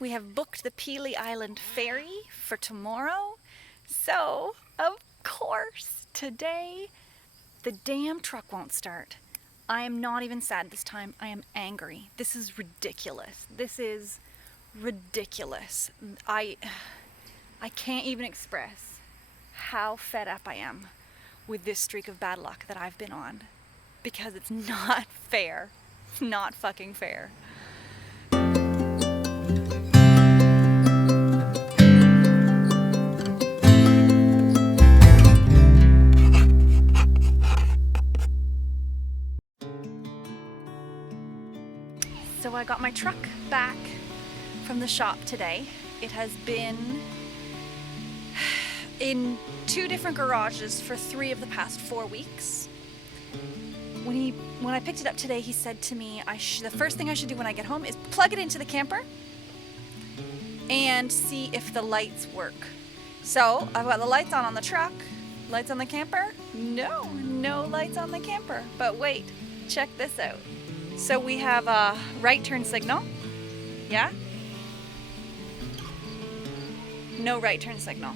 we have booked the Petite Island ferry for tomorrow. So, of course, today the damn truck won't start. I am not even sad this time. I am angry. This is ridiculous. This is ridiculous. I can't even express how fed up I am with this streak of bad luck that I've been on, because it's not fair. Not fucking fair. So I got my truck back from the shop today. It has been in 2 different garages for 3 of the past 4 weeks. When I picked it up today, he said to me, the first thing I should do when I get home is plug it into the camper and see if the lights work. So I've got the lights on the truck. Lights on the camper? No lights on the camper. But wait, check this out. So we have a right turn signal. Yeah? No right turn signal.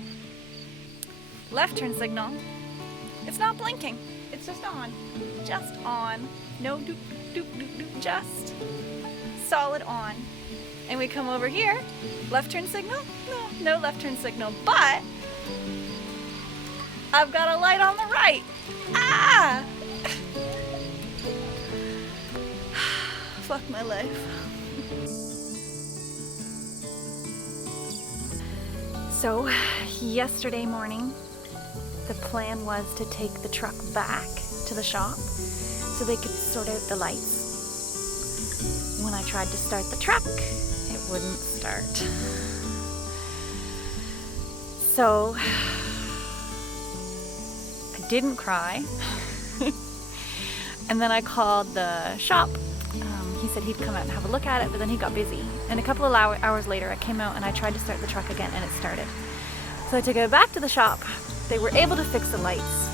Left turn signal. It's not blinking. It's just on. Just on. No doop doop doop doop. Just solid on. And we come over here. Left turn signal? No left turn signal. But I've got a light on the right. Ah! Fuck my life. So, yesterday morning, the plan was to take the truck back to the shop so they could sort out the lights. When I tried to start the truck, it wouldn't start. So, I didn't cry. And then I called the shop. He said he'd come out and have a look at it, but then he got busy. And a couple of hours later, I came out and I tried to start the truck again, and it started. So I took it back to the shop. They were able to fix the lights.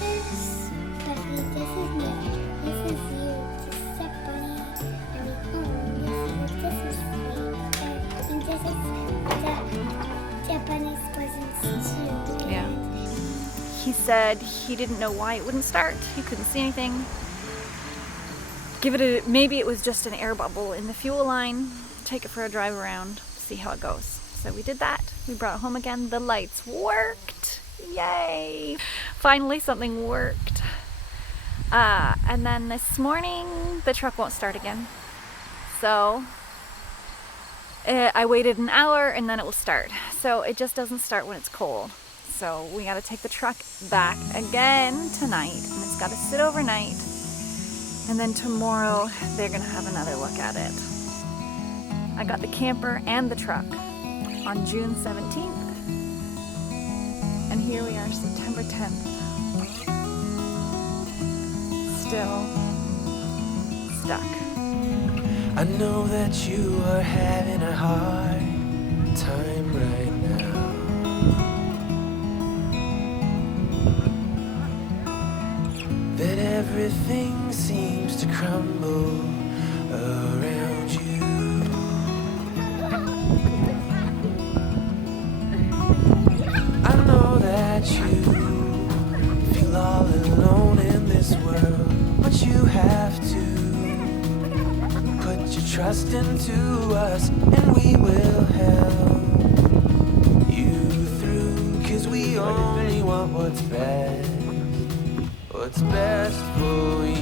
Yeah. He said he didn't know why it wouldn't start. He couldn't see anything. Maybe it was just an air bubble in the fuel line. Take it for a drive around, see how it goes. So we did that. We brought it home again. The lights worked. Yay! Finally something worked. And then this morning the truck won't start again. So I waited an hour and then it will start. So it just doesn't start when it's cold. So we got to take the truck back again tonight, and it's got to sit overnight. And then tomorrow they're gonna have another look at it. I got the camper and the truck on June 17th. And here we are, September 10th. Still stuck. I know that you are having a hard time right now. That everything seems to crumble around you. I know that you feel all alone in this world, but you have to put your trust into us, and we will help you through, 'cause we only want what's best for you.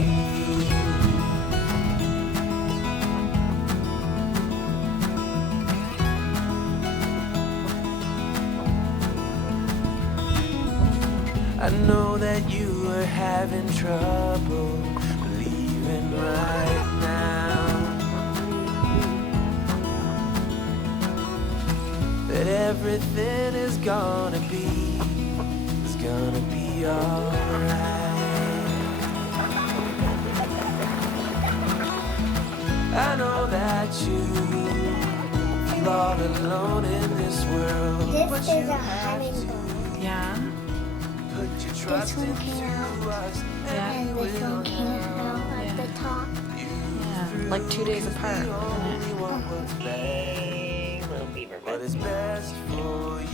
I know that you are having trouble believing right now that everything is gonna be alright. I know that you feel all alone in this world, This but is you a have hummingbird. Yeah. to put your trust one into came out, us, Yeah. And we this will one came out Yeah. at the top. Yeah. Like 2 days apart. only want what's best. is best for you.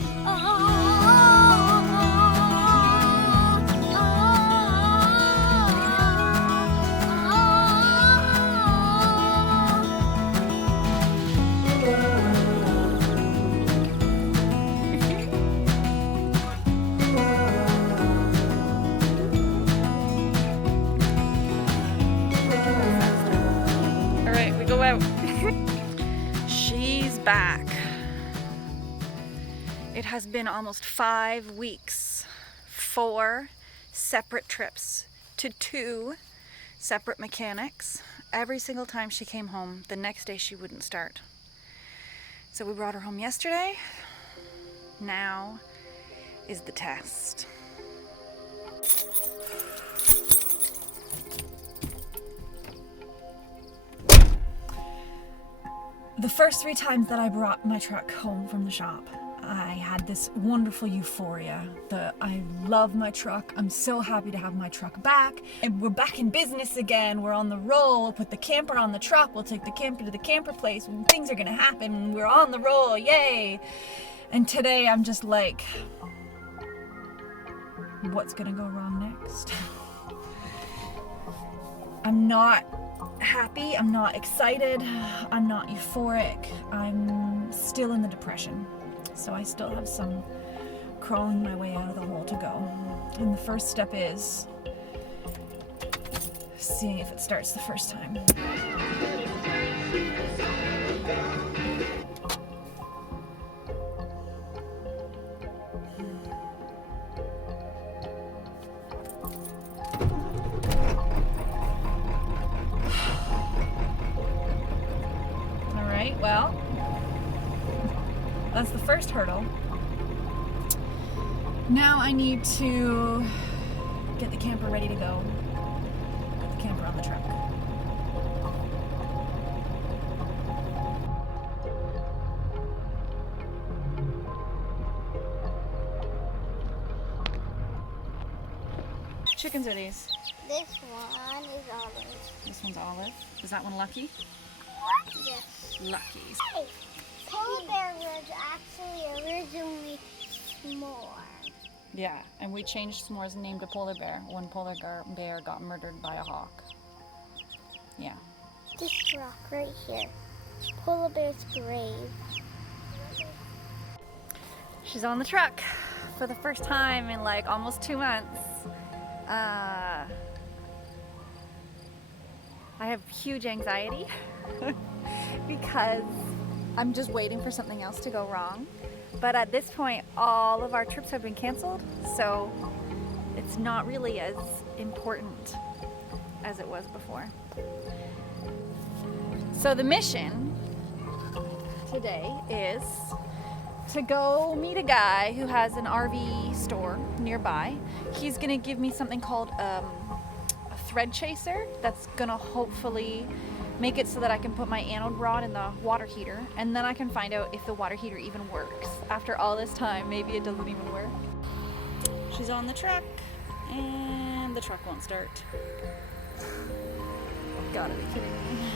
All right, we go out. She's back. It has been almost 5 weeks, 4 separate trips to 2 separate mechanics. Every single time she came home, the next day she wouldn't start. So we brought her home yesterday. Now is the test. The first 3 times that I brought my truck home from the shop, I had this wonderful euphoria. I love my truck. I'm so happy to have my truck back. And we're back in business again. We're on the roll. We'll put the camper on the truck. We'll take the camper to the camper place. Things are gonna happen. We're on the roll. Yay! And today I'm just like, what's gonna go wrong next? I'm not happy, I'm not excited, I'm not euphoric, I'm still in the depression. So I still have some crawling my way out of the hole to go. And the first step is seeing if it starts the first time. Well, that's the first hurdle. Now I need to get the camper ready to go. Put the camper on the truck. Chickens are these? This one is olive. This one's olive. Is that one Lucky? Yes. Lucky. Hey, polar bear was actually originally S'more. Yeah, and we changed S'mores and named a polar bear when polar bear got murdered by a hawk. Yeah. This rock right here. Polar bear's grave. She's on the truck for the first time in like almost 2 months. I have huge anxiety because I'm just waiting for something else to go wrong. But at this point, all of our trips have been canceled, so it's not really as important as it was before. So the mission today is to go meet a guy who has an RV store nearby. He's gonna give me something called a thread chaser that's gonna hopefully make it so that I can put my anode rod in the water heater, and then I can find out if the water heater even works. After all this time, maybe it doesn't even work. She's on the truck and the truck won't start. Gotta be kidding me.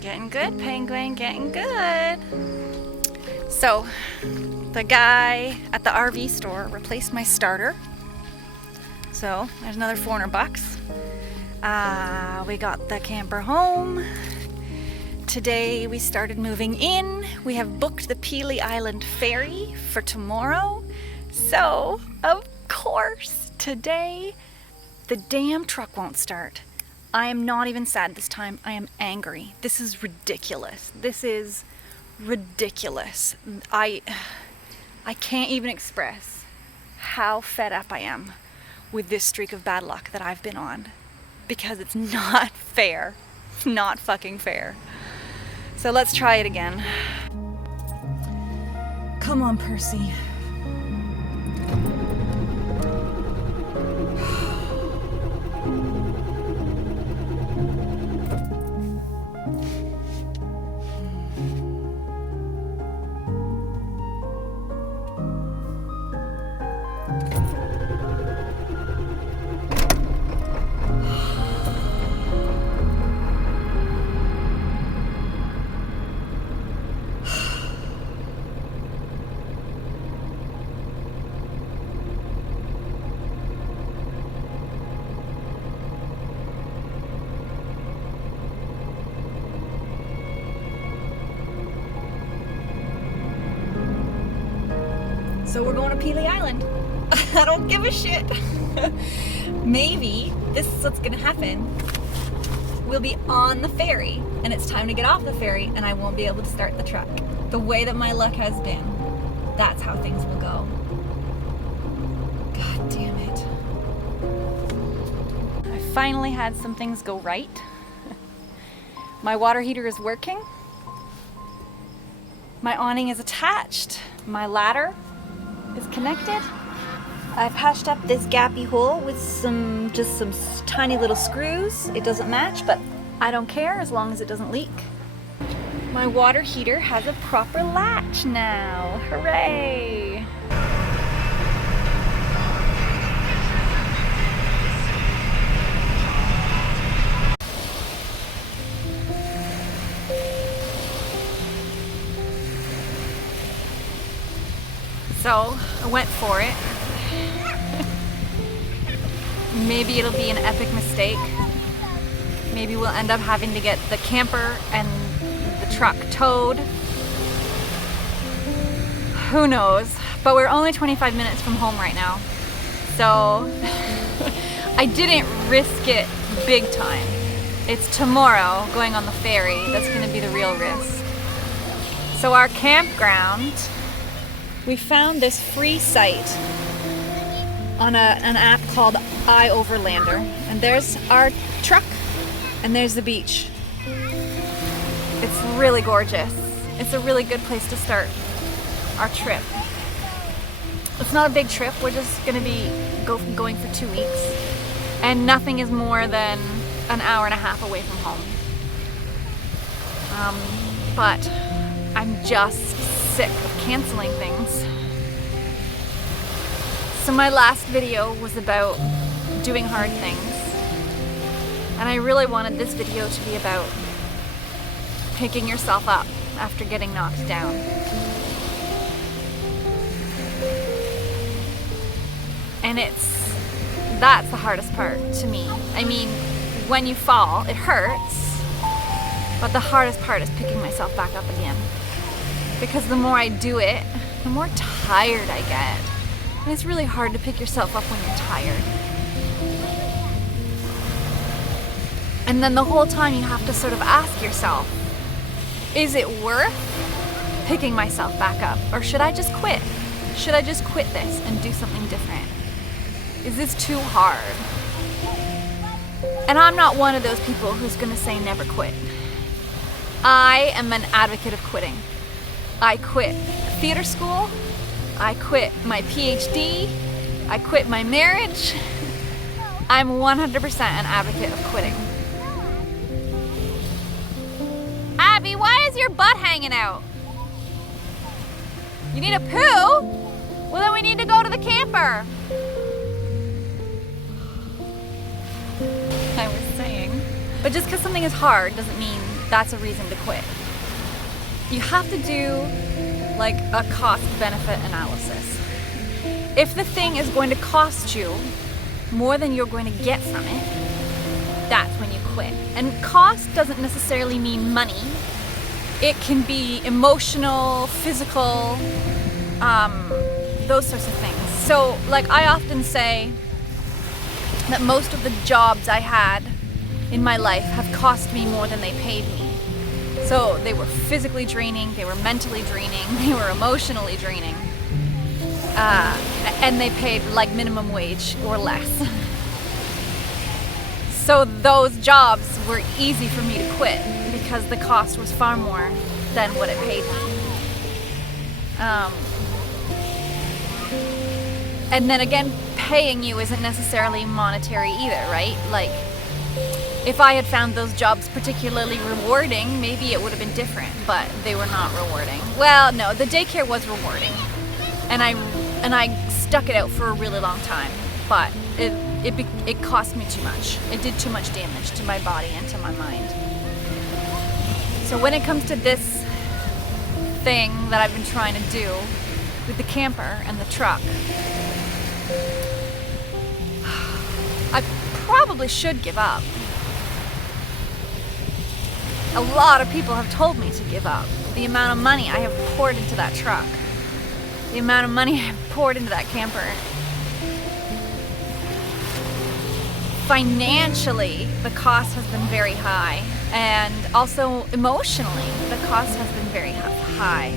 Getting good, penguin, getting good. So, the guy at the RV store replaced my starter. So, there's another $400. We got the camper home. Today we started moving in. We have booked the Petite Island ferry for tomorrow. So, of course, today the damn truck won't start. I am not even sad this time. I am angry. This is ridiculous. This is ridiculous. I can't even express how fed up I am with this streak of bad luck that I've been on, because it's not fair. Not fucking fair. So let's try it again. Come on, Percy. So we're going to Petite Island. I don't give a shit. Maybe this is what's gonna happen. We'll be on the ferry and it's time to get off the ferry and I won't be able to start the truck. The way that my luck has been, that's how things will go. God damn it. I finally had some things go right. My water heater is working. My awning is attached. My ladder is connected. I've patched up this gappy hole with just some tiny little screws. It doesn't match, but I don't care as long as it doesn't leak. My water heater has a proper latch now. Hooray! So I went for it. Maybe it'll be an epic mistake. Maybe we'll end up having to get the camper and the truck towed. Who knows? But we're only 25 minutes from home right now. So I didn't risk it big time. It's tomorrow going on the ferry that's gonna be the real risk. So our campground, we found this free site on an app called iOverlander, and there's our truck and there's the beach. It's really gorgeous. It's a really good place to start our trip. It's not a big trip, we're just gonna be going for 2 weeks, and nothing is more than an hour and a half away from home. But I'm just sick of canceling things. So my last video was about doing hard things, and I really wanted this video to be about picking yourself up after getting knocked down. And that's the hardest part to me. I mean, when you fall, it hurts, but the hardest part is picking myself back up again. Because the more I do it, the more tired I get. And it's really hard to pick yourself up when you're tired. And then the whole time you have to sort of ask yourself, is it worth picking myself back up? Or should I just quit? Should I just quit this and do something different? Is this too hard? And I'm not one of those people who's gonna say never quit. I am an advocate of quitting. I quit theater school, I quit my PhD, I quit my marriage. I'm 100% an advocate of quitting. Abby, why is your butt hanging out? You need a poo? Well, then we need to go to the camper. I was saying. But just because something is hard doesn't mean that's a reason to quit. You have to do like a cost-benefit analysis. If the thing is going to cost you more than you're going to get from it, that's when you quit. And cost doesn't necessarily mean money. It can be emotional, physical, those sorts of things. So, like, I often say that most of the jobs I had in my life have cost me more than they paid me. So they were physically draining, they were mentally draining, they were emotionally draining, and they paid like minimum wage or less. So those jobs were easy for me to quit because the cost was far more than what it paid me. And then again, paying you isn't necessarily monetary either, right? Like, if I had found those jobs particularly rewarding, maybe it would have been different, but they were not rewarding. Well, no, the daycare was rewarding, and I stuck it out for a really long time, but it cost me too much. It did too much damage to my body and to my mind. So when it comes to this thing that I've been trying to do with the camper and the truck, I probably should give up. A lot of people have told me to give up. The amount of money I have poured into that truck. the amount of money I poured into that camper. Financially, the cost has been very high, and also emotionally, the cost has been very high.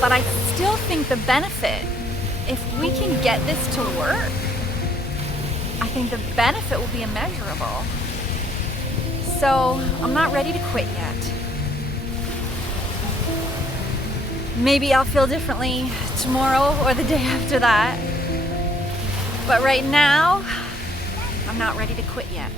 But I still think the benefit, if we can get this to work, I think the benefit will be immeasurable. So I'm not ready to quit yet. Maybe I'll feel differently tomorrow or the day after that. But right now, I'm not ready to quit yet.